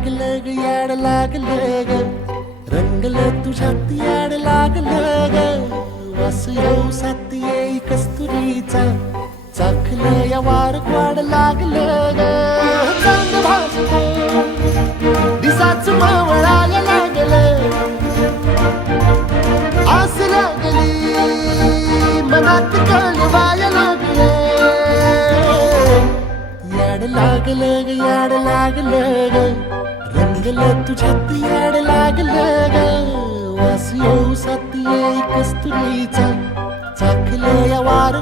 लागलं ग याड लागलं ग रंगलं तुझ्यात याड लागलं ग वास येऊ साथ येई कस्तुरीचा चाखलं या वार वाड लागलं ग चांद भासलं दिसाच मावळायला लागलं आस लागली मनात कळवायला लागलं याड लागलं ग याड लागलं ग रंगलं तुझ्यात याड लागलं ग वास येऊ साथ येई कस्तुरीचा चाखलं या वार